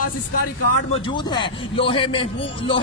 पास इसका रिकॉर्ड मौजूद है लोहे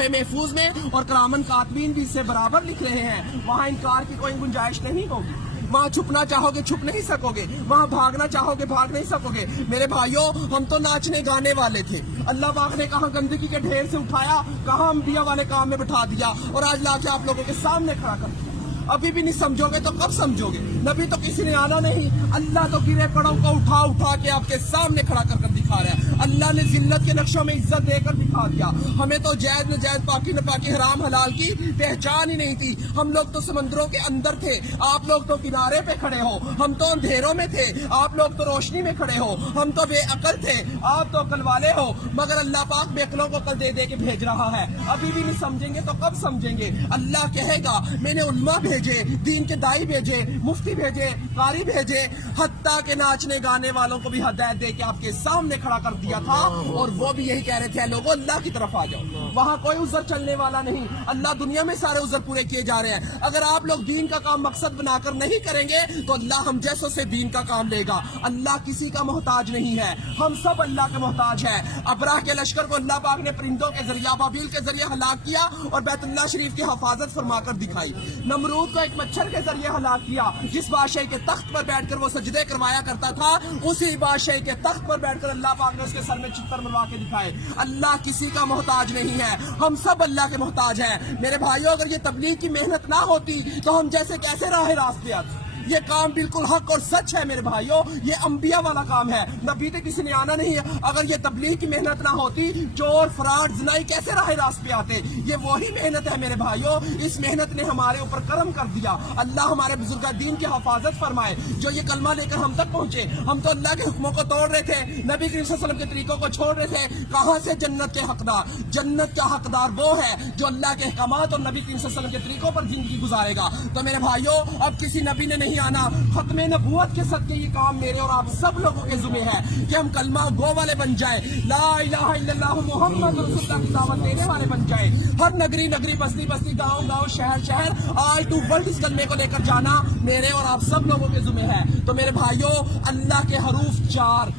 महफूज में, और करामन कातबीन भी इससे बराबर लिख रहे हैं। वहाँ इनकार की कोई गुंजाइश नहीं होगी। वहाँ छुपना चाहोगे छुप नहीं सकोगे, वहाँ भागना चाहोगे भाग नहीं सकोगे। मेरे भाइयों, हम तो नाचने गाने वाले थे, अल्लाह पाक ने कहाँ गंदगी के ढेर से उठाया, कहाँ अंबिया वाले काम में बिठा दिया, और आज लाके आप लोगों के सामने खड़ा कर दिया। अभी भी नहीं समझोगे तो कब समझोगे? नबी तो किसी ने आना नहीं, अल्लाह तो गिरे पड़ों को उठा उठा के आपके सामने खड़ा कर दिखा रहा है। अल्लाह ने जिल्लत के नक्शों में इज्जत देकर दिखा दिया। हमें तो जायज नजायज पाकी न पाकी हराम हलाल की पहचान ही नहीं थी। हम लोग तो समंदरों के अंदर थे, आप लोग तो किनारे पे खड़े हो। हम तो अंधेरों में थे, आप लोग तो रोशनी में खड़े हो। हम तो बेअकल थे, आप तो अकल वाले हो। मगर अल्लाह पाक बेअकलों को अकल दे दे के भेज रहा है। अभी भी नहीं समझेंगे तो कब समझेंगे? अल्लाह कहेगा मैंने उल्मा भेजे, दीन के दाई भेजे, मुफ्ती भेजे, कारी भेजे, हत्ता के नाचने गाने वालों को भी हदायत दे के आपके सामने खड़ा कर दिया था। और वो भी यही कह रहे थे लोगों अल्लाह की तरफ आ जाओ। वहाँ कोई उज़र चलने वाला नहीं, अल्लाह दुनिया में सारे उज़र पूरे किए जा रहे हैं। अगर आप लोग दीन का काम मकसद बनाकर नहीं करेंगे तो अल्लाह हम जैसों से दीन का काम लेगा। अल्लाह किसी का मोहताज नहीं है, हम सब अल्लाह के मोहताज हैं। अबराह के लश्कर को अल्लाह पाक ने परिंदों के जरिए अबाबील के जरिए हलाक किया और बैतुल्लाह शरीफ की हिफाजत फरमाकर दिखाई। नमरूद को एक मच्छर के जरिए हलाक किया, जिस बादशाह के तख्त पर बैठकर वो सजदे करवाया करता था, उसी बादशाह के तख्त पर बैठकर अल्लाह पाक ने उसके सर में चित्तर मरवा के दिखाए। अल्लाह किसी का मोहताज नहीं है, हम सब अल्लाह के मोहताज हैं। मेरे भाइयों, अगर ये तबलीग की मेहनत ना होती तो हम जैसे कैसे राह रास्ते आते। ये काम बिल्कुल हक और सच है मेरे भाइयों, ये अंबिया वाला काम है, नबी तो किसी ने आना नहीं है। अगर ये तबलीग की मेहनत ना होती, चोर फराड ज़िनाई कैसे राह रास्त पे आते? ये वही मेहनत है मेरे भाइयों, इस मेहनत ने हमारे ऊपर करम कर दिया। अल्लाह हमारे बुजुर्ग दीन की हिफाजत फरमाए, जो ये कलमा लेकर हम तक पहुंचे। हम तो अल्लाह के हुक्मों को तोड़ रहे थे, नबी करीम सल्लल्लाहु अलैहि वसल्लम के तरीकों को छोड़ रहे थे। कहाँ से जन्नत के हकदार? जन्नत का हकदार वो है जो अल्लाह के अहकामात और नबी करीम सल्लल्लाहु अलैहि वसल्लम के तरीकों पर जिंदगी गुजारेगा। तो मेरे भाइयों, अब किसी नबी ने नहीं आना, खत्मे नबूवत के सदके ये काम मेरे और आप सब लोगों के जुम्मे है कि हम कलमा गो वाले बन जाए, ला इलाहा इल्लल्लाह मुहम्मद रसूलुल्लाह की दावत देने वाले बन जाए। हर नगरी नगरी, बस्ती बस्ती, गांव गांव, शहर शहर, ऑल टू वर्ल्ड इस कलमे को लेकर जाना मेरे और आप सब लोगों के जुम्मे है। तो मेरे भाइयों, अल्लाह के हरूफ 4,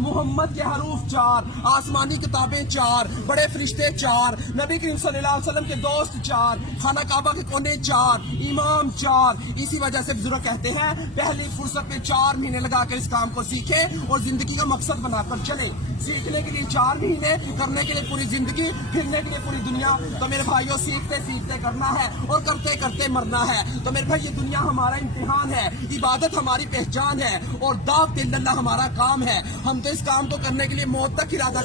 मोहम्मद के हरूफ 4, आसमानी किताबें 4, बड़े फरिश्ते 4, नबी करीम सल्लल्लाहु अलैहि वसल्लम के दोस्त 4, खाना काबा के कोने 4, इमाम 4। इसी वजह से बुजुर्ग कहते हैं पहली फुर्सत में 4 महीने लगा कर इस काम को सीखे और जिंदगी का मकसद बनाकर चले। सीखने के लिए 4 महीने, करने के लिए पूरी जिंदगी, फिरने के लिए पूरी दुनिया। तो मेरे भाइयों, सीखते सीखते करना है और करते करते मरना है। तो मेरे भाई, ये दुनिया हमारा इम्तिहान है, इबादत हमारी पहचान है और दावत इल्लल्लाह हमारा काम है। हम तो इस काम को करने के लिए मौत तक इरादा